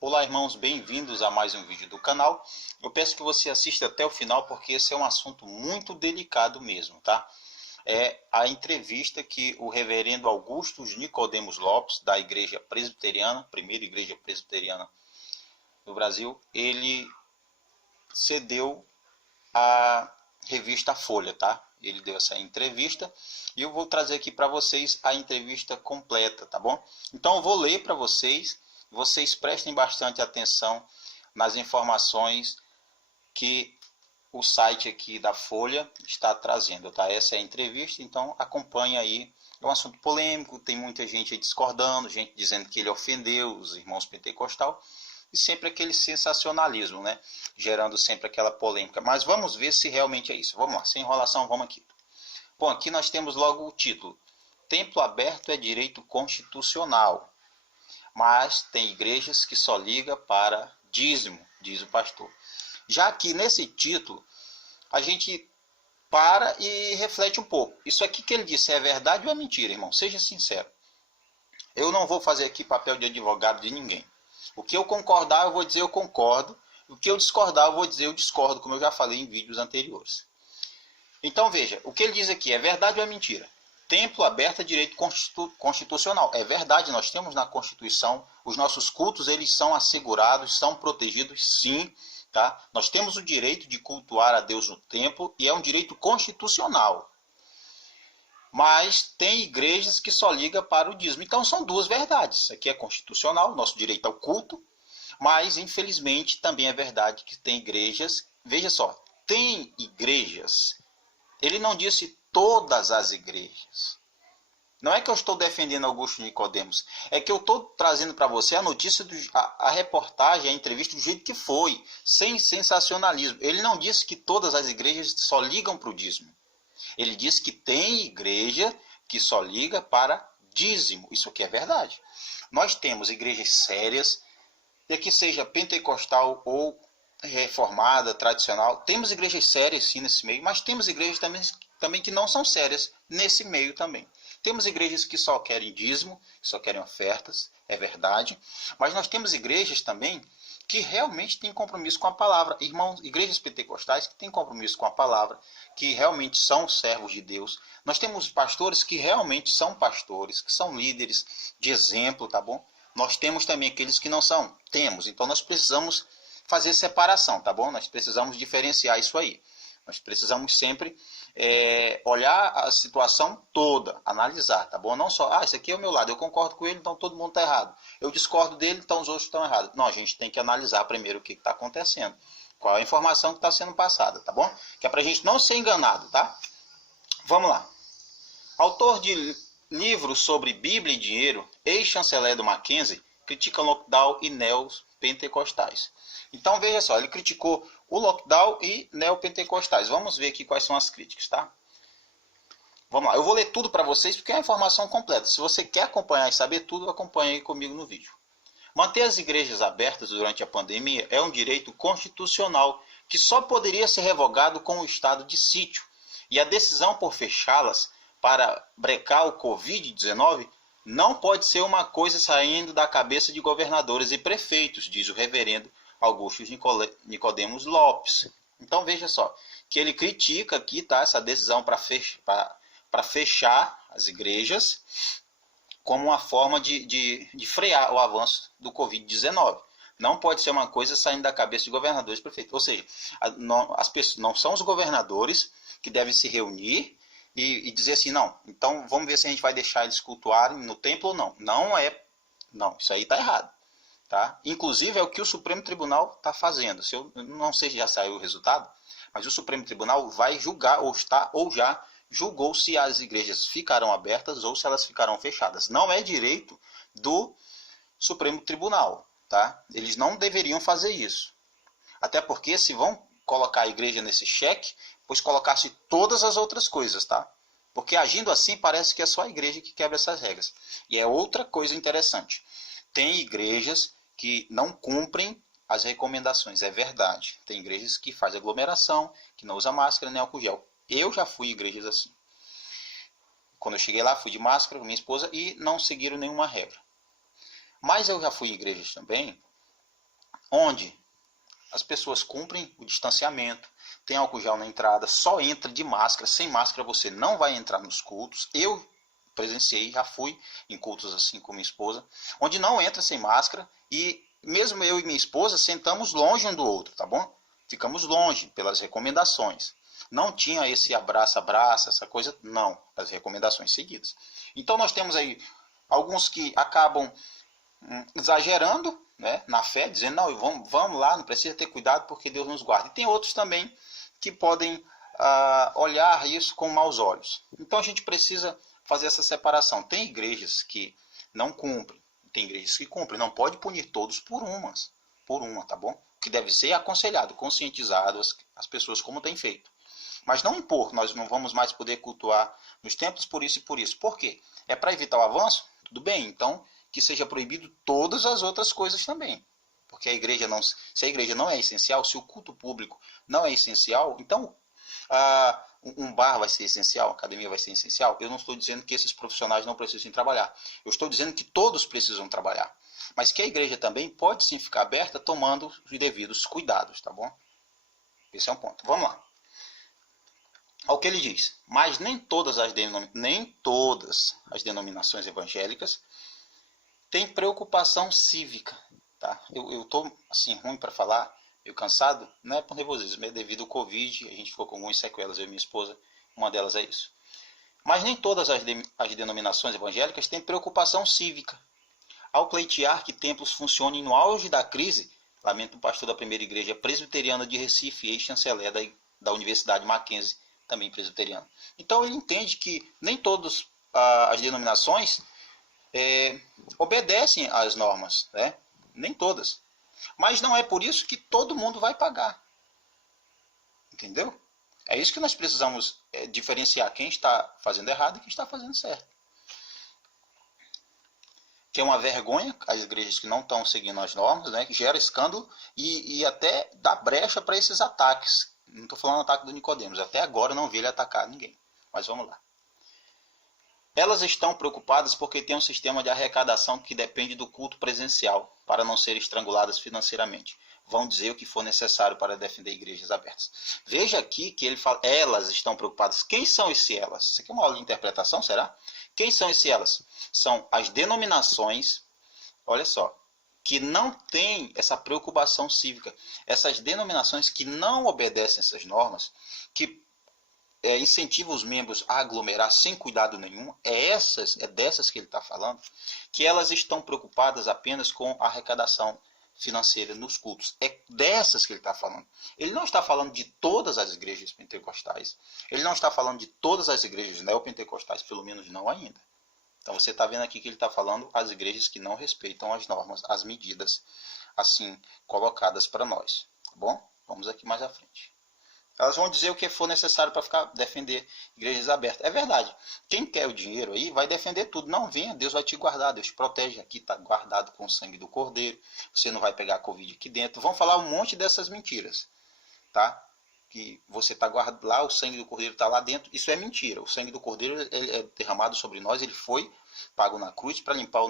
Olá, irmãos, bem-vindos a mais um vídeo do canal. Eu peço que você assista até o final porque esse é um assunto muito delicado mesmo, tá? É a entrevista que o reverendo Augusto Nicodemos Lopes, da Igreja Presbiteriana, primeira igreja presbiteriana do Brasil, ele cedeu à revista Folha, tá? Ele deu essa entrevista e eu vou trazer aqui para vocês a entrevista completa, tá bom? Então eu vou ler para vocês. Vocês prestem bastante atenção nas informações que o site aqui da Folha está trazendo, tá? Essa é a entrevista, então acompanhe aí. É um assunto polêmico, tem muita gente aí discordando, gente dizendo que ele ofendeu os irmãos pentecostal e sempre aquele sensacionalismo, né? Gerando sempre aquela polêmica. Mas vamos ver se realmente é isso. Vamos lá, sem enrolação, vamos aqui. Bom, aqui nós temos logo o título. Templo aberto é direito constitucional. Mas tem igrejas que só ligam para dízimo, diz o pastor. Já aqui nesse título, a gente para e reflete um pouco. Isso aqui que ele disse é verdade ou é mentira, irmão? Seja sincero. Eu não vou fazer aqui papel de advogado de ninguém. O que eu concordar, eu vou dizer eu concordo. O que eu discordar, eu vou dizer eu discordo, como eu já falei em vídeos anteriores. Então veja, o que ele diz aqui é verdade ou é mentira? Templo aberto é direito constitucional. É verdade, nós temos na Constituição, os nossos cultos eles são assegurados, são protegidos sim. Tá? Nós temos o direito de cultuar a Deus no templo e é um direito constitucional. Mas tem igrejas que só ligam para o dízimo. Então são duas verdades. Aqui é constitucional, nosso direito ao culto, mas infelizmente também é verdade que tem igrejas, veja só, tem igrejas, ele não disse todas as igrejas. Não é que eu estou defendendo Augusto Nicodemos, é que eu estou trazendo para você a notícia, a reportagem, a entrevista do jeito que foi, sem sensacionalismo. Ele não disse que todas as igrejas só ligam para o dízimo. Ele disse que tem igreja que só liga para dízimo. Isso aqui é verdade. Nós temos igrejas sérias, que seja pentecostal ou reformada, tradicional. Temos igrejas sérias sim nesse meio, mas temos igrejas também que não são sérias nesse meio também. Temos igrejas que só querem dízimo, que só querem ofertas, é verdade. Mas nós temos igrejas também que realmente têm compromisso com a palavra. Irmãos, igrejas pentecostais que têm compromisso com a palavra, que realmente são servos de Deus. Nós temos pastores que realmente são pastores, que são líderes de exemplo, tá bom? Nós temos também aqueles que não são. Temos. Então nós precisamos fazer separação, tá bom? Nós precisamos diferenciar isso aí. Nós precisamos sempre olhar a situação toda, analisar, tá bom? Não só, esse aqui é o meu lado, eu concordo com ele, então todo mundo está errado. Eu discordo dele, então os outros estão errados. Não, a gente tem que analisar primeiro o que está acontecendo. Qual é a informação que está sendo passada, tá bom? Que é para a gente não ser enganado, tá? Vamos lá. Autor de livros sobre Bíblia e dinheiro, ex-chanceler do Mackenzie, critica lockdown e neopentecostais. Então veja só, ele criticou o lockdown e neopentecostais. Vamos ver aqui quais são as críticas, tá? Vamos lá, eu vou ler tudo para vocês porque é a informação completa. Se você quer acompanhar e saber tudo, acompanhe aí comigo no vídeo. Manter as igrejas abertas durante a pandemia é um direito constitucional que só poderia ser revogado com o estado de sítio. E a decisão por fechá-las para brecar o Covid-19 não pode ser uma coisa saindo da cabeça de governadores e prefeitos, diz o reverendo Augusto Nicodemos Lopes. Então veja só, que ele critica aqui, tá, essa decisão para fechar as igrejas como uma forma de frear o avanço do Covid-19. Não pode ser uma coisa saindo da cabeça de governadores e prefeitos. Ou seja, as pessoas, não são os governadores que devem se reunir e dizer assim, não, então vamos ver se a gente vai deixar eles cultuarem no templo ou não. Não, isso aí está errado. Tá? Inclusive é o que o Supremo Tribunal está fazendo. Se eu não sei se já saiu o resultado, mas o Supremo Tribunal vai julgar ou já julgou se as igrejas ficarão abertas ou se elas ficarão fechadas. Não é direito do Supremo Tribunal. Tá? Eles não deveriam fazer isso. Até porque se vão colocar a igreja nesse cheque, pois colocasse todas as outras coisas. Tá? Porque agindo assim parece que é só a igreja que quebra essas regras. E é outra coisa interessante. Tem igrejas que não cumprem as recomendações, é verdade. Tem igrejas que fazem aglomeração, que não usa máscara nem álcool gel. Eu já fui em igrejas assim. Quando eu cheguei lá, fui de máscara com minha esposa e não seguiram nenhuma regra. Mas eu já fui em igrejas também onde as pessoas cumprem o distanciamento, tem álcool gel na entrada, só entra de máscara. Sem máscara você não vai entrar nos cultos. Eu presenciei, já fui em cultos assim com minha esposa, onde não entra sem máscara e mesmo eu e minha esposa sentamos longe um do outro, tá bom? Ficamos longe pelas recomendações. Não tinha esse abraça, essa coisa, não, as recomendações seguidas. Então nós temos aí alguns que acabam exagerando, né, na fé, dizendo, não, vamos lá, não precisa ter cuidado porque Deus nos guarda. E tem outros também que podem olhar isso com maus olhos. Então a gente precisa fazer essa separação. Tem igrejas que não cumprem, tem igrejas que cumprem. Não pode punir todos por uma, tá bom? O que deve ser aconselhado, conscientizado as pessoas como tem feito. Mas não impor, nós não vamos mais poder cultuar nos templos por isso e por isso. Por quê? É para evitar o avanço? Tudo bem, então que seja proibido todas as outras coisas também. Porque se a igreja não é essencial, se o culto público não é essencial, então um bar vai ser essencial, a academia vai ser essencial. Eu não estou dizendo que esses profissionais não precisem trabalhar. Eu estou dizendo que todos precisam trabalhar. Mas que a igreja também pode sim ficar aberta tomando os devidos cuidados, tá bom? Esse é um ponto. Vamos lá. Ao que ele diz, mas nem todas as denominações evangélicas têm preocupação cívica. Tá? Eu estou assim, ruim para falar, meio cansado, não é por nervosismo, é devido ao Covid, a gente ficou com algumas sequelas, eu e minha esposa, uma delas é isso. Mas nem todas as denominações evangélicas têm preocupação cívica. Ao pleitear que templos funcionem no auge da crise, lamento o pastor da primeira igreja presbiteriana de Recife e ex-chanceler da Universidade Mackenzie, também presbiteriano. Então ele entende que nem todas as denominações obedecem às normas, né? Nem todas. Mas não é por isso que todo mundo vai pagar. Entendeu? É isso que nós precisamos diferenciar quem está fazendo errado e quem está fazendo certo. Que é uma vergonha as igrejas que não estão seguindo as normas, né? Que gera escândalo e até dá brecha para esses ataques. Não estou falando ataque do Nicodemos. Até agora eu não vi ele atacar ninguém. Mas vamos lá. Elas estão preocupadas porque tem um sistema de arrecadação que depende do culto presencial para não serem estranguladas financeiramente. Vão dizer o que for necessário para defender igrejas abertas. Veja aqui que ele fala, elas estão preocupadas. Quem são esse elas? Isso aqui é uma aula de interpretação, será? Quem são esse elas? São as denominações, olha só, que não têm essa preocupação cívica. Essas denominações que não obedecem essas normas, que incentiva os membros a aglomerar sem cuidado nenhum, é dessas que ele está falando, que elas estão preocupadas apenas com a arrecadação financeira nos cultos. É dessas que ele está falando. Ele não está falando de todas as igrejas pentecostais, ele não está falando de todas as igrejas neopentecostais, pelo menos não ainda. Então você está vendo aqui que ele está falando as igrejas que não respeitam as normas, as medidas assim colocadas para nós. Tá bom? Vamos aqui mais à frente. Elas vão dizer o que for necessário para defender igrejas abertas. É verdade. Quem quer o dinheiro aí vai defender tudo. Não venha, Deus vai te guardar. Deus te protege. Aqui está guardado com o sangue do Cordeiro. Você não vai pegar a Covid aqui dentro. Vão falar um monte dessas mentiras. Tá? Que você está guardado lá, o sangue do Cordeiro está lá dentro. Isso é mentira. O sangue do Cordeiro ele é derramado sobre nós. Ele foi pago na cruz para limpar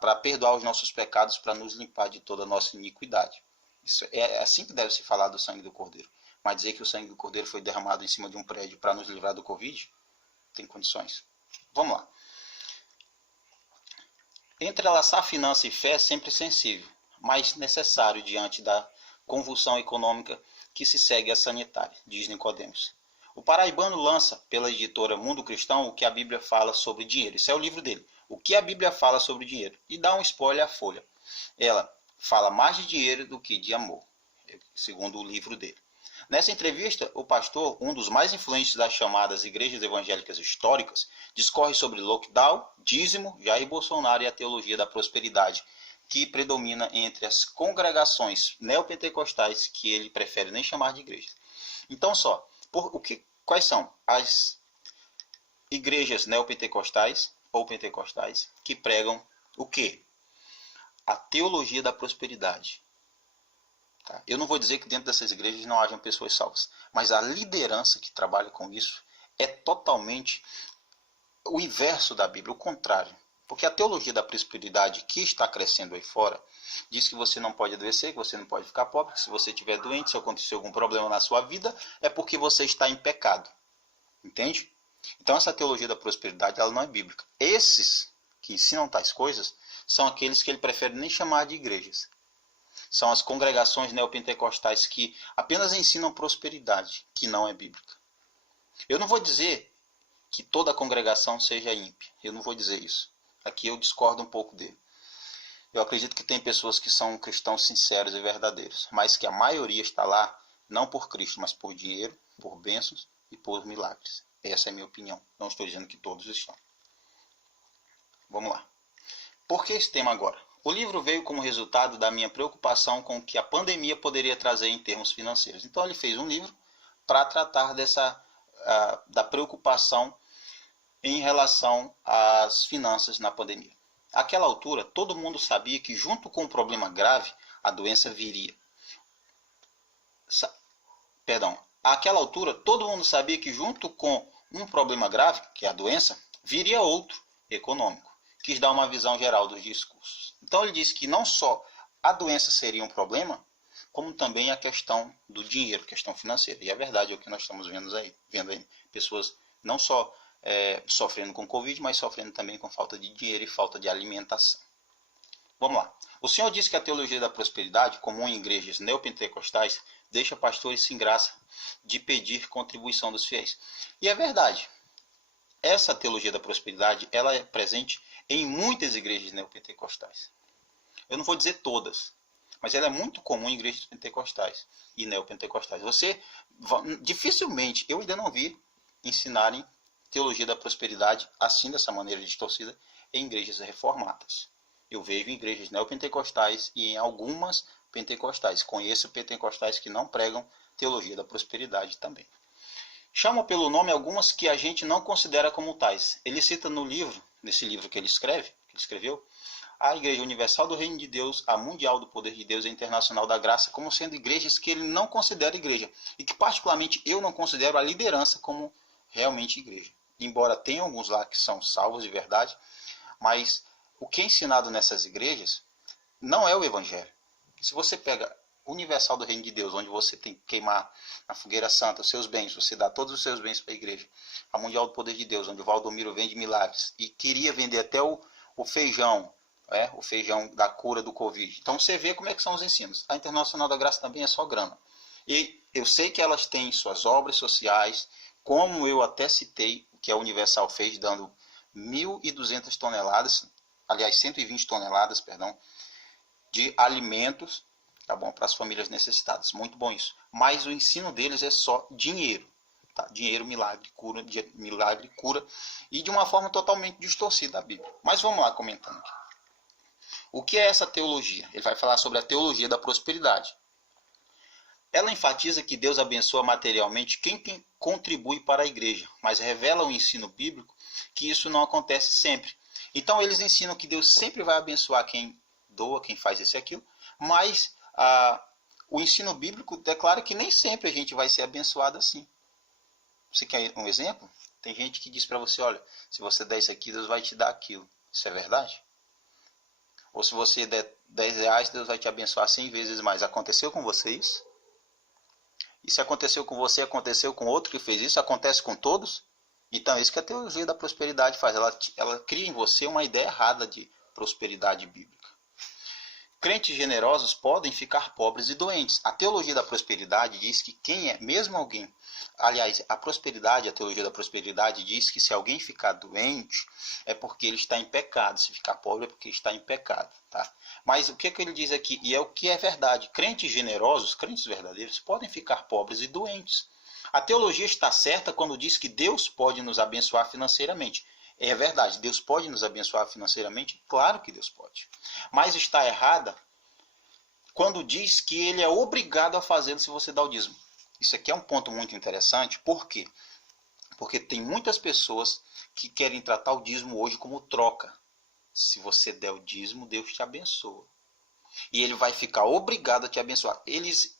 para perdoar os nossos pecados, para nos limpar de toda a nossa iniquidade. Isso é assim que deve se falar do sangue do Cordeiro. Mas dizer que o sangue do Cordeiro foi derramado em cima de um prédio para nos livrar do Covid, tem condições. Vamos lá. Entrelaçar finança e fé é sempre sensível, mas necessário diante da convulsão econômica que se segue à sanitária, diz Nicodemos. O paraibano lança, pela editora Mundo Cristão, o que a Bíblia fala sobre dinheiro. Esse é o livro dele. O que a Bíblia fala sobre dinheiro. E dá um spoiler à Folha. Ela fala mais de dinheiro do que de amor, segundo o livro dele. Nessa entrevista, o pastor, um dos mais influentes das chamadas igrejas evangélicas históricas, discorre sobre lockdown, dízimo, Jair Bolsonaro e a teologia da prosperidade, que predomina entre as congregações neopentecostais, que ele prefere nem chamar de igreja. Então, quais são as igrejas neopentecostais ou pentecostais que pregam o quê? A teologia da prosperidade. Tá? Eu não vou dizer que dentro dessas igrejas não hajam pessoas salvas, mas a liderança que trabalha com isso é totalmente o inverso da Bíblia, o contrário. Porque a teologia da prosperidade que está crescendo aí fora diz que você não pode adoecer, que você não pode ficar pobre, que se você estiver doente, se acontecer algum problema na sua vida, é porque você está em pecado. Entende? Então essa teologia da prosperidade ela não é bíblica. Esses que ensinam tais coisas são aqueles que ele prefere nem chamar de igrejas. São as congregações neopentecostais que apenas ensinam prosperidade, que não é bíblica. Eu não vou dizer que toda a congregação seja ímpia. Eu não vou dizer isso. Aqui eu discordo um pouco dele. Eu acredito que tem pessoas que são cristãos sinceros e verdadeiros, mas que a maioria está lá não por Cristo, mas por dinheiro, por bênçãos e por milagres. Essa é a minha opinião. Não estou dizendo que todos estão. Vamos lá. Por que esse tema agora? O livro veio como resultado da minha preocupação com o que a pandemia poderia trazer em termos financeiros. Então ele fez um livro para tratar da preocupação em relação às finanças na pandemia. Àquela altura, todo mundo sabia que junto com um problema grave, a doença viria. Àquela altura, todo mundo sabia que junto com um problema grave, que é a doença, viria outro, econômico. Quis dar uma visão geral dos discursos. Então ele disse que não só a doença seria um problema, como também a questão do dinheiro, questão financeira. E é verdade, é o que nós estamos vendo aí. Pessoas não só sofrendo com Covid, mas sofrendo também com falta de dinheiro e falta de alimentação. Vamos lá. O Senhor disse que a teologia da prosperidade, comum em igrejas neopentecostais, deixa pastores sem graça de pedir contribuição dos fiéis. E é verdade. Essa teologia da prosperidade ela é presente em muitas igrejas neopentecostais. Eu não vou dizer todas, mas ela é muito comum em igrejas pentecostais e neopentecostais. Dificilmente, eu ainda não vi ensinarem teologia da prosperidade assim, dessa maneira distorcida, em igrejas reformadas. Eu vejo em igrejas neopentecostais e em algumas pentecostais. Conheço pentecostais que não pregam teologia da prosperidade também. Chama pelo nome algumas que a gente não considera como tais. Ele cita nesse livro que ele escreveu, a Igreja Universal do Reino de Deus, a Mundial do Poder de Deus e a Internacional da Graça como sendo igrejas que ele não considera igreja. E que particularmente eu não considero a liderança como realmente igreja. Embora tenha alguns lá que são salvos de verdade, mas o que é ensinado nessas igrejas não é o Evangelho. Se você pega Universal do Reino de Deus, onde você tem que queimar na fogueira santa os seus bens, você dá todos os seus bens para a igreja. A Mundial do Poder de Deus, onde o Valdomiro vende milagres e queria vender até o feijão, o feijão da cura do Covid. Então você vê como é que são os ensinos. A Internacional da Graça também é só grana. E eu sei que elas têm suas obras sociais, como eu até citei, que a Universal fez, dando 1.200 toneladas, aliás, 120 toneladas, de alimentos, tá bom, para as famílias necessitadas. Muito bom isso. Mas o ensino deles é só dinheiro. Tá? Dinheiro, milagre, cura, e de uma forma totalmente distorcida da Bíblia. Mas vamos lá comentando aqui. O que é essa teologia? Ele vai falar sobre a teologia da prosperidade. Ela enfatiza que Deus abençoa materialmente quem contribui para a igreja, mas revela o ensino bíblico que isso não acontece sempre. Então eles ensinam que Deus sempre vai abençoar quem doa, quem faz isso e aquilo, mas o ensino bíblico declara que nem sempre a gente vai ser abençoado assim. Você quer um exemplo? Tem gente que diz para você, olha, se você der isso aqui, Deus vai te dar aquilo. Isso é verdade? Ou se você der 10 reais, Deus vai te abençoar 100 vezes mais. Aconteceu com você isso? E se aconteceu com você, aconteceu com outro que fez isso? Acontece com todos? Então é isso que a teologia da prosperidade faz. Ela cria em você uma ideia errada de prosperidade bíblica. Crentes generosos podem ficar pobres e doentes. A teologia da prosperidade diz que a teologia da prosperidade diz que se alguém ficar doente é porque ele está em pecado. Se ficar pobre é porque está em pecado. Tá? Mas o que ele diz aqui, e é o que é verdade, crentes generosos, crentes verdadeiros, podem ficar pobres e doentes. A teologia está certa quando diz que Deus pode nos abençoar financeiramente. É verdade, Deus pode nos abençoar financeiramente? Claro que Deus pode. Mas está errada quando diz que ele é obrigado a fazê-lo se você dá o dízimo. Isso aqui é um ponto muito interessante. Por quê? Porque tem muitas pessoas que querem tratar o dízimo hoje como troca. Se você der o dízimo, Deus te abençoa. E ele vai ficar obrigado a te abençoar. Eles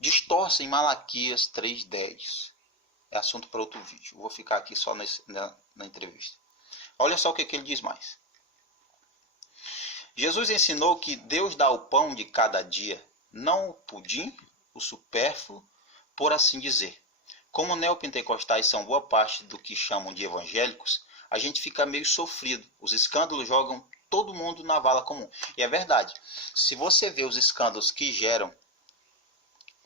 distorcem Malaquias 3:10. É assunto para outro vídeo. Eu vou ficar aqui só na entrevista. Olha só o que ele diz mais. Jesus ensinou que Deus dá o pão de cada dia, não o pudim, o supérfluo, por assim dizer. Como neopentecostais são boa parte do que chamam de evangélicos, a gente fica meio sofrido. Os escândalos jogam todo mundo na vala comum. E é verdade. Se você vê os escândalos que geram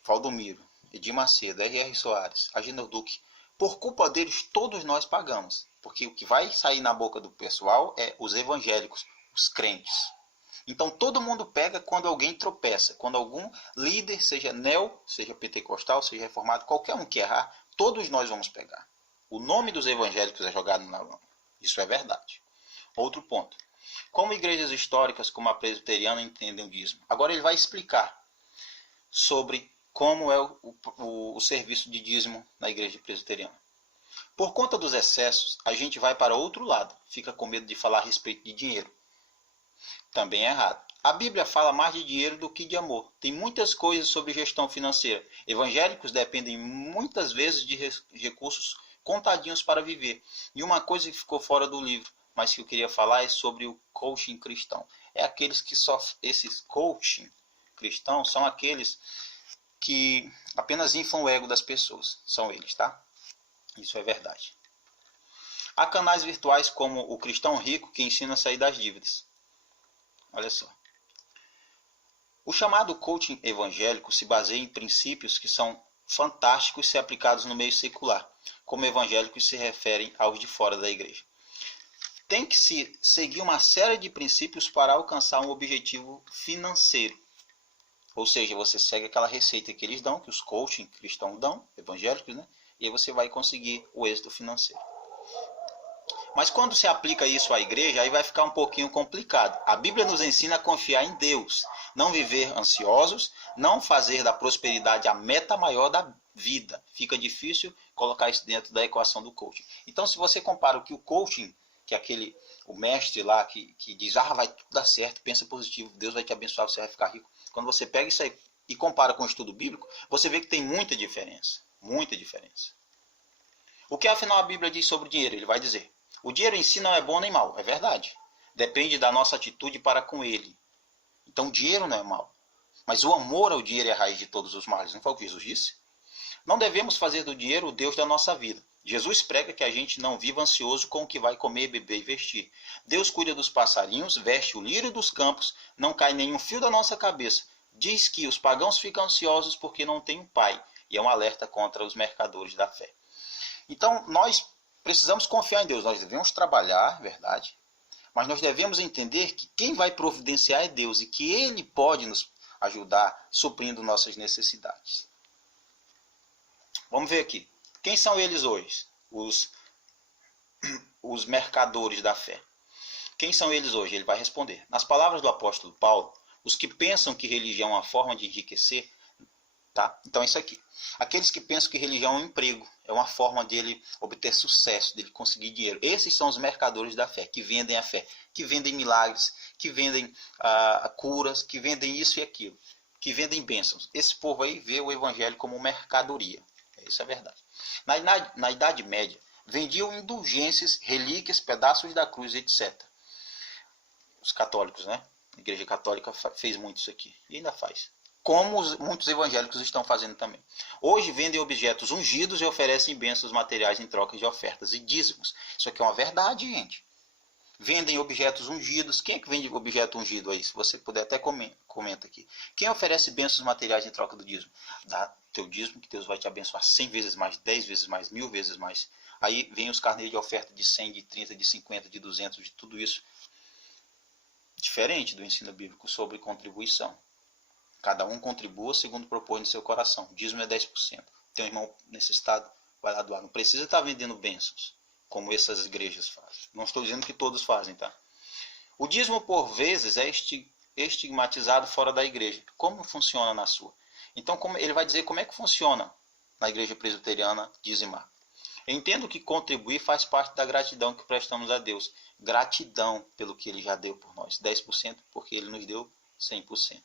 Valdomiro, Edir Macedo, R.R. Soares, Agenor Duque, por culpa deles todos nós pagamos. Porque o que vai sair na boca do pessoal é os evangélicos, os crentes. Então todo mundo pega quando alguém tropeça, quando algum líder, seja seja pentecostal, seja reformado, qualquer um que errar, todos nós vamos pegar. O nome dos evangélicos é jogado na lama. Isso é verdade. Outro ponto. Como igrejas históricas como a presbiteriana entendem o dízimo? Agora ele vai explicar sobre como é o serviço de dízimo na igreja presbiteriana. Por conta dos excessos, a gente vai para outro lado, fica com medo de falar a respeito de dinheiro. Também é errado. A Bíblia fala mais de dinheiro do que de amor. Tem muitas coisas sobre gestão financeira. Evangélicos dependem muitas vezes de recursos contadinhos para viver. E uma coisa que ficou fora do livro, mas que eu queria falar, é sobre o coaching cristão. É aqueles que esses coaching cristãos são aqueles que apenas inflam o ego das pessoas. São eles, tá? Isso é verdade. Há canais virtuais como o Cristão Rico que ensina a sair das dívidas. Olha só. O chamado coaching evangélico se baseia em princípios que são fantásticos se aplicados no meio secular, como evangélicos se referem aos de fora da igreja. Tem que se seguir uma série de princípios para alcançar um objetivo financeiro. Ou seja, você segue aquela receita que eles dão, que os coaching cristãos dão, evangélicos, né? E aí você vai conseguir o êxito financeiro. Mas quando se aplica isso à igreja, aí vai ficar um pouquinho complicado. A Bíblia nos ensina a confiar em Deus, não viver ansiosos, não fazer da prosperidade a meta maior da vida. Fica difícil colocar isso dentro da equação do coaching. Então, se você compara o que o coaching, que é o mestre lá que diz, vai tudo dar certo, pensa positivo, Deus vai te abençoar, você vai ficar rico. Quando você pega isso aí e compara com o estudo bíblico, você vê que tem muita diferença. Muita diferença. O que afinal a Bíblia diz sobre o dinheiro? Ele vai dizer, o dinheiro em si não é bom nem mal, é verdade. Depende da nossa atitude para com ele. Então o dinheiro não é mal. Mas o amor ao dinheiro é a raiz de todos os males. Não foi o que Jesus disse? Não devemos fazer do dinheiro o Deus da nossa vida. Jesus prega que a gente não viva ansioso com o que vai comer, beber e vestir. Deus cuida dos passarinhos, veste o lírio dos campos, não cai nenhum fio da nossa cabeça. Diz que os pagãos ficam ansiosos porque não têm um pai. E é um alerta contra os mercadores da fé. Então nós precisamos confiar em Deus. Nós devemos trabalhar, verdade. Mas nós devemos entender que quem vai providenciar é Deus e que Ele pode nos ajudar suprindo nossas necessidades. Vamos ver aqui. Quem são eles hoje? Os mercadores da fé. Quem são eles hoje? Ele vai responder. Nas palavras do apóstolo Paulo, os que pensam que religião é uma forma de enriquecer, tá? Então é isso aqui. Aqueles que pensam que religião é um emprego, é uma forma dele obter sucesso, dele conseguir dinheiro. Esses são os mercadores da fé, que vendem a fé, que vendem milagres, que vendem curas, que vendem isso e aquilo, que vendem bênçãos. Esse povo aí vê o evangelho como mercadoria. Isso é verdade. Na Idade Média, vendiam indulgências, relíquias, pedaços da cruz, etc. Os católicos, né? A Igreja Católica fez muito isso aqui. E ainda faz. Como muitos evangélicos estão fazendo também. Hoje vendem objetos ungidos e oferecem bênçãos materiais em troca de ofertas e dízimos. Isso aqui é uma verdade, gente. Vendem objetos ungidos. Quem é que vende objeto ungido aí? Se você puder, até comenta aqui. Quem oferece bênçãos materiais em troca do dízimo? Dá teu dízimo que Deus vai te abençoar 100 vezes mais, 10 vezes mais, 1000 vezes mais. Aí vem os carneiros de oferta de 100, de 30, de 50, de 200, de tudo isso. Diferente do ensino bíblico sobre contribuição. Cada um contribua segundo propõe no seu coração. O dízimo é 10%. Tem um irmão necessitado, vai lá doar. Não precisa estar vendendo bênçãos, como essas igrejas fazem. Não estou dizendo que todos fazem, tá? O dízimo, por vezes, é estigmatizado fora da igreja. Como funciona na sua? Então, ele vai dizer como é que funciona na igreja presbiteriana dizimar. Eu entendo que contribuir faz parte da gratidão que prestamos a Deus. Gratidão pelo que Ele já deu por nós. 10% porque Ele nos deu 100%.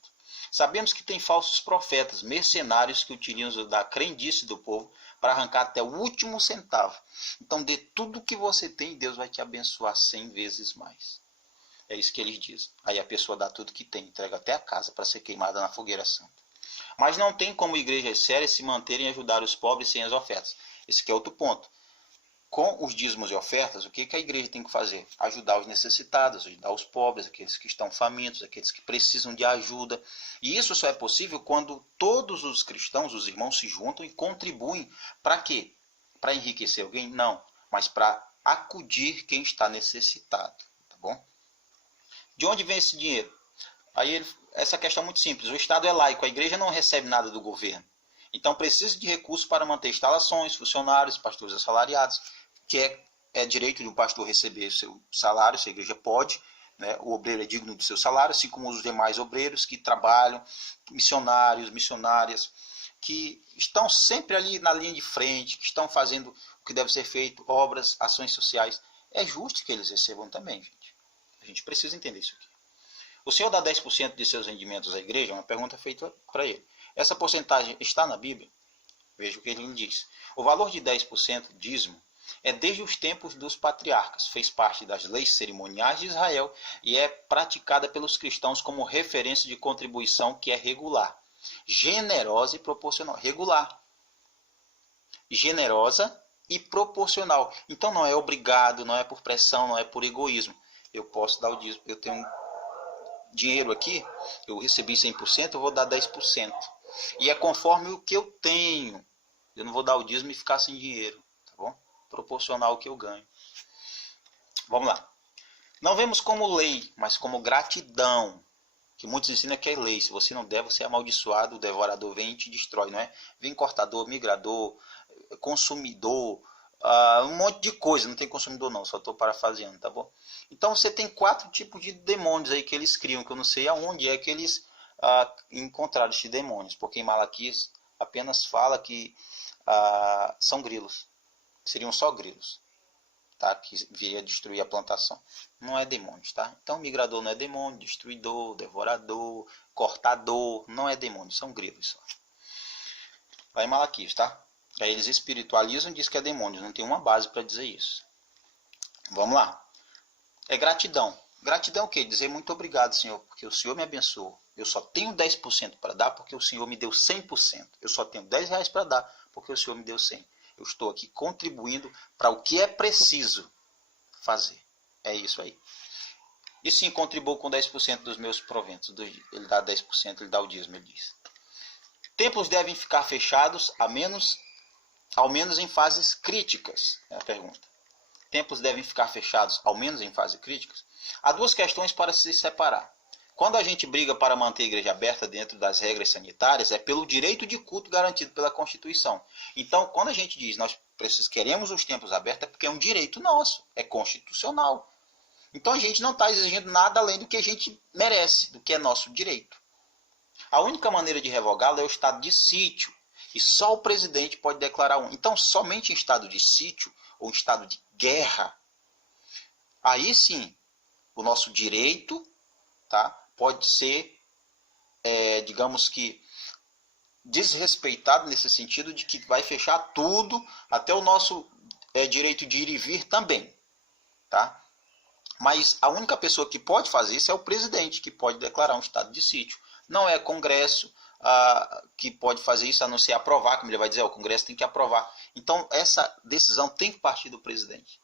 Sabemos que tem falsos profetas, mercenários que utilizam da crendice do povo para arrancar até o último centavo. Então, dê tudo o que você tem e Deus vai te abençoar 100 vezes mais. É isso que eles dizem. Aí a pessoa dá tudo que tem, entrega até a casa para ser queimada na fogueira santa. Mas não tem como igrejas sérias se manterem e ajudar os pobres sem as ofertas. Esse que é outro ponto. Com os dízimos e ofertas, o que a igreja tem que fazer? Ajudar os necessitados, ajudar os pobres, aqueles que estão famintos, aqueles que precisam de ajuda. E isso só é possível quando todos os cristãos, os irmãos, se juntam e contribuem. Para quê? Para enriquecer alguém? Não, mas para acudir quem está necessitado. Tá bom? De onde vem esse dinheiro? Aí essa questão é muito simples. O Estado é laico, a igreja não recebe nada do governo. Então precisa de recursos para manter instalações, funcionários, pastores assalariados, que é direito de um pastor receber seu salário, se a igreja pode, né? O obreiro é digno do seu salário, assim como os demais obreiros que trabalham, missionários, missionárias, que estão sempre ali na linha de frente, que estão fazendo o que deve ser feito, obras, ações sociais. É justo que eles recebam também, gente. A gente precisa entender isso aqui. O senhor dá 10% de seus rendimentos à igreja? É uma pergunta feita para ele. Essa porcentagem está na Bíblia? Veja o que ele diz. O valor de 10% dízimo é desde os tempos dos patriarcas, fez parte das leis cerimoniais de Israel e é praticada pelos cristãos como referência de contribuição que é regular, generosa e proporcional. Regular, generosa e proporcional. Então não é obrigado, não é por pressão, não é por egoísmo. Eu posso dar o dízimo, eu tenho dinheiro aqui, eu recebi 100%, eu vou dar 10%. E é conforme o que eu tenho. Eu não vou dar o dízimo e ficar sem dinheiro, tá bom? Proporcional ao que eu ganho. Vamos lá. Não vemos como lei, mas como gratidão. Que muitos ensinam que é lei. Se você não der, você é amaldiçoado, o devorador vem e te destrói, não é? Vem cortador, migrador, consumidor, um monte de coisa. Não tem consumidor não, só estou parafraseando, tá bom? Então você tem 4 tipos de demônios aí que eles criam, que eu não sei aonde é que eles encontraram esses demônios. Porque em Malaquias apenas fala que são grilos. Seriam só grilos, tá? Que viria destruir a plantação. Não é demônios, tá? Então migrador não é demônio, destruidor, devorador, cortador, não é demônio, são grilos só. Vai em Malaquias, tá? Aí eles espiritualizam e dizem que é demônio, não tem uma base para dizer isso. Vamos lá. É gratidão. Gratidão é o quê? Dizer muito obrigado, Senhor, porque o Senhor me abençoou. Eu só tenho 10% para dar porque o Senhor me deu 100%. Eu só tenho R$10 para dar porque o Senhor me deu 100. Eu estou aqui contribuindo para o que é preciso fazer. É isso aí. E sim, contribuo com 10% dos meus proventos. Ele dá 10%, ele dá o dízimo, ele diz. Templos devem ficar fechados, ao menos em fases críticas? É a pergunta. Templos devem ficar fechados, ao menos em fases críticas? Há 2 questões para se separar. Quando a gente briga para manter a igreja aberta dentro das regras sanitárias, é pelo direito de culto garantido pela Constituição. Então, quando a gente diz nós queremos os templos abertos, é porque é um direito nosso, é constitucional. Então a gente não está exigindo nada além do que a gente merece, do que é nosso direito. A única maneira de revogá-lo é o estado de sítio, e só o presidente pode declarar um. Então, somente em estado de sítio, ou em estado de guerra, aí sim, o nosso direito, tá, pode ser, digamos que, desrespeitado nesse sentido de que vai fechar tudo, até o nosso direito de ir e vir também. Tá? Mas a única pessoa que pode fazer isso é o presidente, que pode declarar um estado de sítio. Não é Congresso que pode fazer isso, a não ser aprovar, como ele vai dizer, o Congresso tem que aprovar. Então, essa decisão tem que partir do presidente.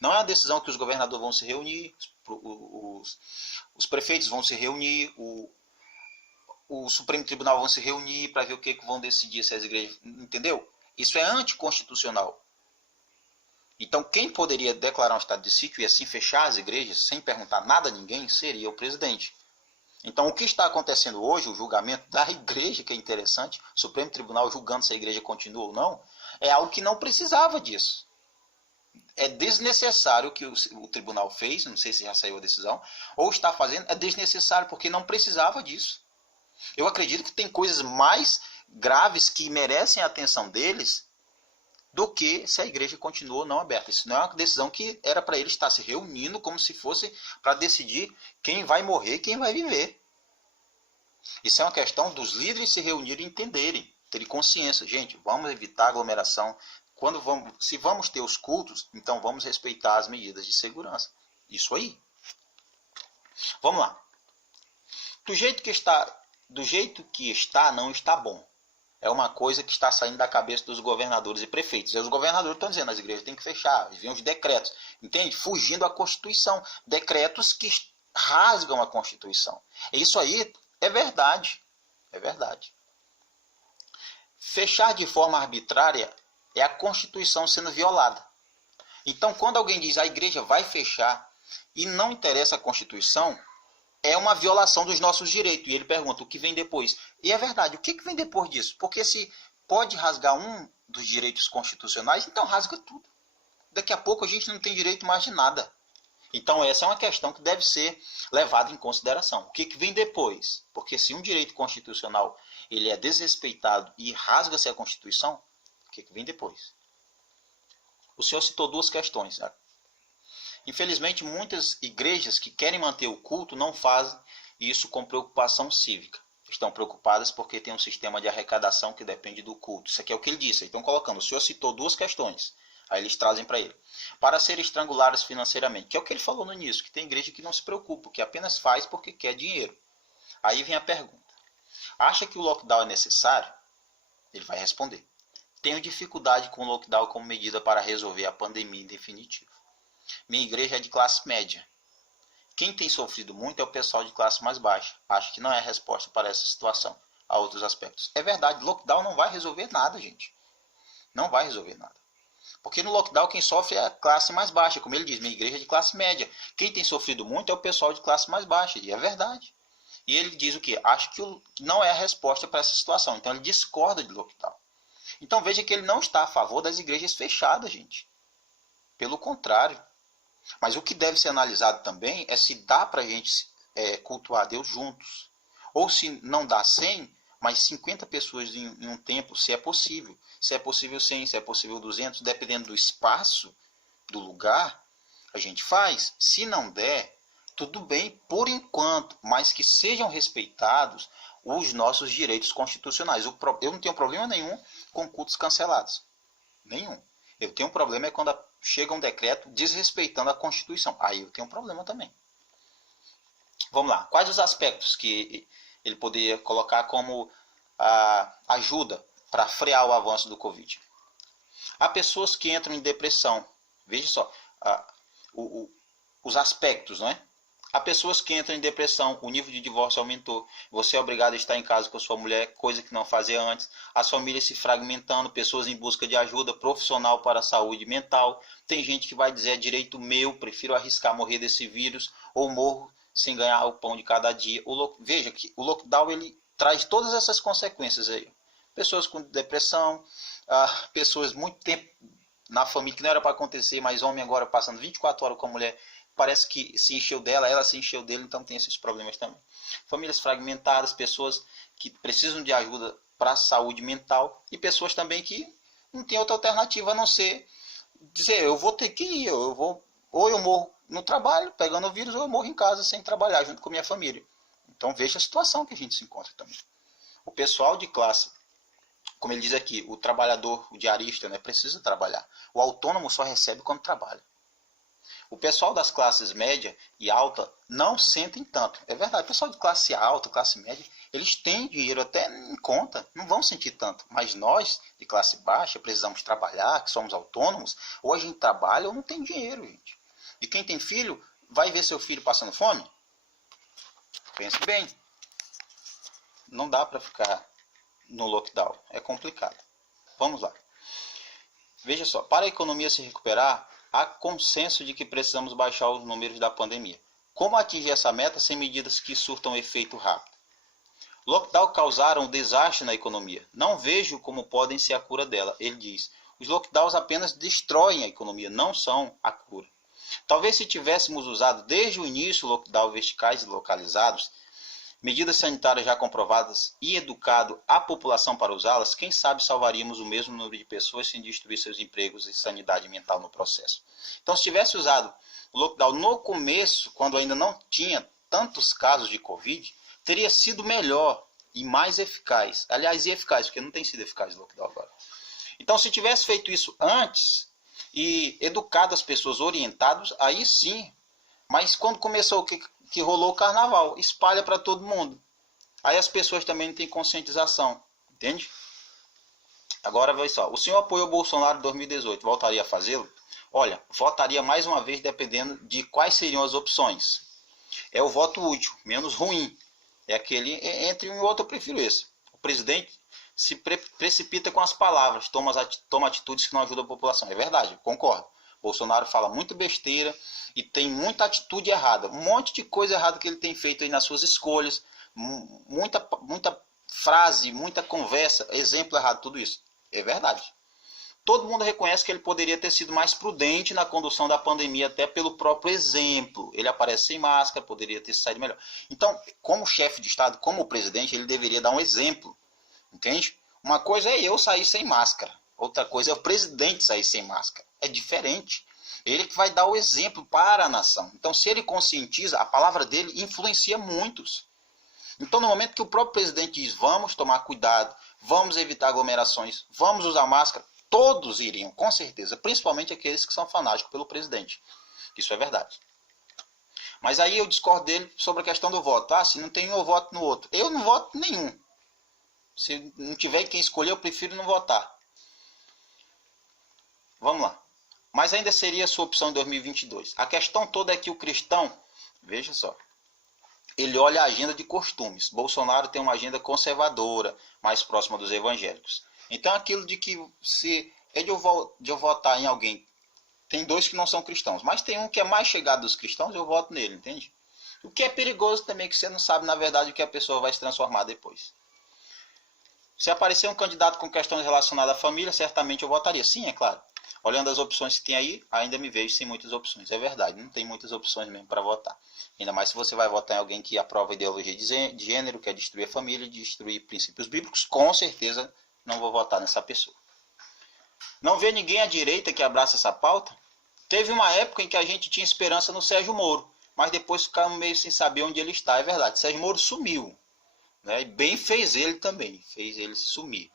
Não é uma decisão que os governadores vão se reunir, os prefeitos vão se reunir, o Supremo Tribunal vão se reunir para ver o que vão decidir se as igrejas... Entendeu? Isso é anticonstitucional. Então, quem poderia declarar um estado de sítio e assim fechar as igrejas sem perguntar nada a ninguém seria o presidente. Então, o que está acontecendo hoje, o julgamento da igreja, que é interessante, o Supremo Tribunal julgando se a igreja continua ou não, é algo que não precisava disso. É desnecessário o que o tribunal fez, não sei se já saiu a decisão, ou está fazendo, é desnecessário, porque não precisava disso. Eu acredito que tem coisas mais graves que merecem a atenção deles do que se a igreja continua ou não aberta. Isso não é uma decisão que era para eles estar se reunindo como se fosse para decidir quem vai morrer e quem vai viver. Isso é uma questão dos líderes se reunirem e entenderem, terem consciência. Gente, vamos evitar aglomeração. Se vamos ter os cultos, então vamos respeitar as medidas de segurança. Isso aí. Vamos lá. Do jeito que está, não está bom. É uma coisa que está saindo da cabeça dos governadores e prefeitos. E os governadores estão dizendo, as igrejas têm que fechar. Vêm os decretos, entende? Fugindo à Constituição. Decretos que rasgam a Constituição. Isso aí é verdade. É verdade. Fechar de forma arbitrária é a Constituição sendo violada. Então, quando alguém diz a igreja vai fechar e não interessa a Constituição, é uma violação dos nossos direitos. E ele pergunta, o que vem depois? E é verdade, o que vem depois disso? Porque se pode rasgar um dos direitos constitucionais, então rasga tudo. Daqui a pouco a gente não tem direito mais de nada. Então essa é uma questão que deve ser levada em consideração. O que vem depois? Porque se um direito constitucional ele é desrespeitado e rasga-se a Constituição, o que vem depois? O senhor citou duas questões, né? Infelizmente, muitas igrejas que querem manter o culto não fazem isso com preocupação cívica. Estão preocupadas porque tem um sistema de arrecadação que depende do culto. Isso aqui é o que ele disse. Então, colocando, o senhor citou duas questões. Aí eles trazem para ele. Para ser estrangulados financeiramente, que é o que ele falou no início, que tem igreja que não se preocupa, que apenas faz porque quer dinheiro. Aí vem a pergunta. Acha que o lockdown é necessário? Ele vai responder. Tenho dificuldade com o lockdown como medida para resolver a pandemia em definitivo. Minha igreja é de classe média. Quem tem sofrido muito é o pessoal de classe mais baixa. Acho que não é a resposta para essa situação. Há outros aspectos. É verdade, lockdown não vai resolver nada, gente. Não vai resolver nada. Porque no lockdown quem sofre é a classe mais baixa. Como ele diz, minha igreja é de classe média. Quem tem sofrido muito é o pessoal de classe mais baixa. E é verdade. E ele diz o quê? Acho que não é a resposta para essa situação. Então ele discorda de lockdown. Então veja que ele não está a favor das igrejas fechadas, gente. Pelo contrário. Mas o que deve ser analisado também é se dá para a gente cultuar a Deus juntos. Ou se não dá 100, mas 50 pessoas em um templo, se é possível. Se é possível 100, se é possível 200, dependendo do espaço, do lugar, a gente faz. Se não der, tudo bem por enquanto, mas que sejam respeitados os nossos direitos constitucionais. Eu não tenho problema nenhum com cultos cancelados. Nenhum. Eu tenho um problema quando chega um decreto desrespeitando a Constituição. Aí eu tenho um problema também. Vamos lá. Quais os aspectos que ele poderia colocar como ajuda para frear o avanço do Covid? Há pessoas que entram em depressão. Veja só. Os aspectos, não é? Há pessoas que entram em depressão, o nível de divórcio aumentou, você é obrigado a estar em casa com a sua mulher, coisa que não fazia antes, as famílias se fragmentando, pessoas em busca de ajuda profissional para a saúde mental, tem gente que vai dizer, é direito meu, prefiro arriscar morrer desse vírus, ou morro sem ganhar o pão de cada dia. Veja que o lockdown ele traz todas essas consequências aí. Pessoas com depressão, pessoas muito tempo na família que não era para acontecer, mas homem agora passando 24 horas com a mulher, parece que se encheu dela, ela se encheu dele, então tem esses problemas também. Famílias fragmentadas, pessoas que precisam de ajuda para a saúde mental e pessoas também que não tem outra alternativa a não ser dizer, eu vou ter que ir, ou eu morro no trabalho pegando o vírus, ou eu morro em casa sem trabalhar junto com a minha família. Então veja a situação que a gente se encontra também. O pessoal de classe, como ele diz aqui, o trabalhador, o diarista, né, precisa trabalhar. O autônomo só recebe quando trabalha. O pessoal das classes média e alta não sentem tanto. É verdade, o pessoal de classe alta, classe média, eles têm dinheiro até em conta, não vão sentir tanto. Mas nós, de classe baixa, precisamos trabalhar, que somos autônomos, ou a gente trabalha ou não tem dinheiro, gente. E quem tem filho, vai ver seu filho passando fome? Pense bem. Não dá para ficar no lockdown, é complicado. Vamos lá. Veja só, para a economia se recuperar, há consenso de que precisamos baixar os números da pandemia. Como atingir essa meta sem medidas que surtam efeito rápido? Lockdown causaram um desastre na economia. Não vejo como podem ser a cura dela. Ele diz, os lockdowns apenas destroem a economia, não são a cura. Talvez se tivéssemos usado desde o início lockdown verticais e localizados, medidas sanitárias já comprovadas e educado a população para usá-las, quem sabe salvaríamos o mesmo número de pessoas sem destruir seus empregos e sanidade mental no processo. Então, se tivesse usado o lockdown no começo, quando ainda não tinha tantos casos de Covid, teria sido melhor e mais eficaz. Aliás, e eficaz, porque não tem sido eficaz o lockdown agora. Então, se tivesse feito isso antes e educado as pessoas orientadas, aí sim. Mas quando começou, o que que rolou o carnaval, espalha para todo mundo. Aí as pessoas também não têm conscientização, entende? Agora, veja só, o senhor apoiou o Bolsonaro em 2018, voltaria a fazê-lo? Olha, votaria mais uma vez dependendo de quais seriam as opções. É o voto útil, menos ruim. É aquele, entre um e outro eu prefiro esse. O presidente se precipita com as palavras, toma atitudes que não ajudam a população. É verdade, concordo. Bolsonaro fala muito besteira e tem muita atitude errada. Um monte de coisa errada que ele tem feito aí nas suas escolhas. Muita frase, muita conversa, exemplo errado, tudo isso. É verdade. Todo mundo reconhece que ele poderia ter sido mais prudente na condução da pandemia, até pelo próprio exemplo. Ele aparece sem máscara, poderia ter saído melhor. Então, como chefe de Estado, como presidente, ele deveria dar um exemplo. Entende? Uma coisa é eu sair sem máscara. Outra coisa é o presidente sair sem máscara. É diferente. Ele que vai dar o exemplo para a nação. Então, se ele conscientiza, a palavra dele influencia muitos. Então, no momento que o próprio presidente diz, vamos tomar cuidado, vamos evitar aglomerações, vamos usar máscara, todos iriam, com certeza, principalmente aqueles que são fanáticos pelo presidente. Isso é verdade. Mas aí eu discordo dele sobre a questão do voto. Se não tem um, eu voto no outro. Eu não voto nenhum. Se não tiver quem escolher, eu prefiro não votar. Vamos lá. Mas ainda seria a sua opção em 2022. A questão toda é que o cristão, veja só, ele olha a agenda de costumes. Bolsonaro tem uma agenda conservadora, mais próxima dos evangélicos. Então aquilo de que se eu votar em alguém, tem dois que não são cristãos, mas tem um que é mais chegado dos cristãos, eu voto nele, entende? O que é perigoso também, que você não sabe na verdade o que a pessoa vai se transformar depois. Se aparecer um candidato com questões relacionadas à família, certamente eu votaria. Sim, é claro. Olhando as opções que tem aí, ainda me vejo sem muitas opções. É verdade, não tem muitas opções mesmo para votar. Ainda mais se você vai votar em alguém que aprova a ideologia de gênero, quer destruir a família, destruir princípios bíblicos, com certeza não vou votar nessa pessoa. Não vê ninguém à direita que abraça essa pauta? Teve uma época em que a gente tinha esperança no Sérgio Moro, mas depois ficamos meio sem saber onde ele está. É verdade, Sérgio Moro sumiu. Né? E bem fez ele também, fez ele sumir.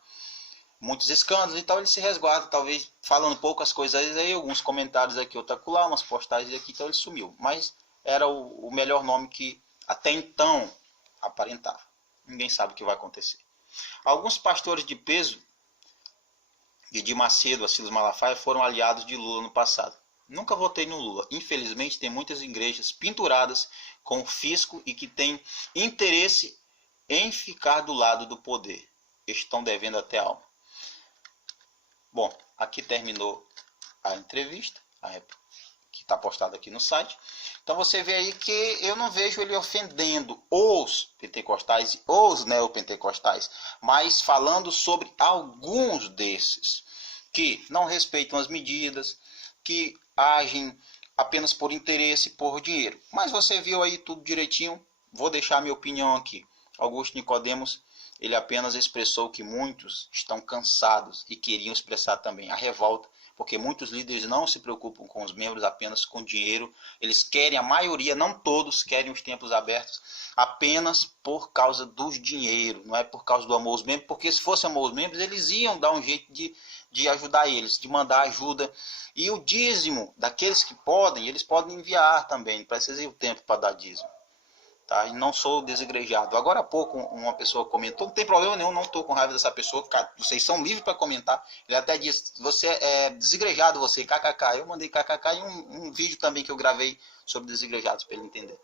Muitos escândalos e tal, ele se resguarda, talvez falando poucas coisas aí, alguns comentários aqui, outra acolá, umas postagens aqui, então ele sumiu. Mas era o melhor nome que até então aparentava. Ninguém sabe o que vai acontecer. Alguns pastores de peso, de Macedo a Silas Malafaia, foram aliados de Lula no passado. Nunca votei no Lula. Infelizmente, tem muitas igrejas pinturadas com o fisco e que têm interesse em ficar do lado do poder. Estão devendo até a alma. Bom, aqui terminou a entrevista, que está postada aqui no site. Então você vê aí que eu não vejo ele ofendendo os pentecostais e os neopentecostais, mas falando sobre alguns desses que não respeitam as medidas, que agem apenas por interesse e por dinheiro. Mas você viu aí tudo direitinho, vou deixar a minha opinião aqui. Augusto Nicodemos, ele apenas expressou que muitos estão cansados e queriam expressar também a revolta, porque muitos líderes não se preocupam com os membros apenas com dinheiro. Eles querem, a maioria, não todos, querem os templos abertos apenas por causa do dinheiro, não é por causa do amor aos membros, porque se fosse amor aos membros, eles iam dar um jeito de ajudar eles, de mandar ajuda. E o dízimo daqueles que podem, eles podem enviar também, não precisa ir o tempo para dar dízimo. Tá? E não sou desigrejado. Agora há pouco uma pessoa comentou, não tem problema nenhum, não estou com raiva dessa pessoa, vocês são livres para comentar. Ele até disse, você é desigrejado, você, kkk. Eu mandei kkk e um vídeo também que eu gravei sobre desigrejados, para ele entender.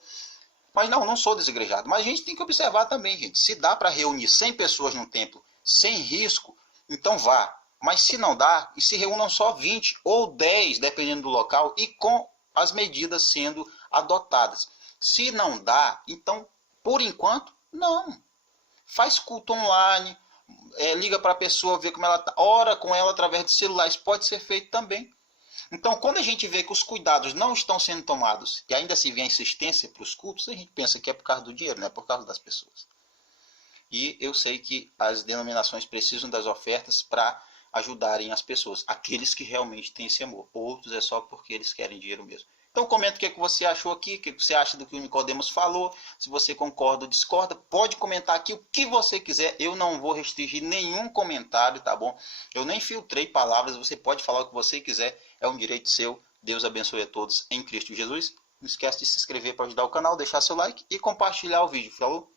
Mas não sou desigrejado. Mas a gente tem que observar também, gente, se dá para reunir 100 pessoas num templo sem risco, então vá. Mas se não dá, e se reúnam só 20 ou 10, dependendo do local, e com as medidas sendo adotadas. Se não dá, então, por enquanto, não. Faz culto online, liga para a pessoa, vê como ela está, ora com ela através de celular, isso pode ser feito também. Então, quando a gente vê que os cuidados não estão sendo tomados e ainda se vê a insistência para os cultos, a gente pensa que é por causa do dinheiro, não é por causa das pessoas. E eu sei que as denominações precisam das ofertas para ajudarem as pessoas, aqueles que realmente têm esse amor. Outros é só porque eles querem dinheiro mesmo. Então comenta o que você achou aqui, o que você acha do que o Nicodemos falou, se você concorda ou discorda, pode comentar aqui o que você quiser, eu não vou restringir nenhum comentário, tá bom? Eu nem filtrei palavras, você pode falar o que você quiser, é um direito seu. Deus abençoe a todos em Cristo Jesus. Não esquece de se inscrever para ajudar o canal, deixar seu like e compartilhar o vídeo. Falou?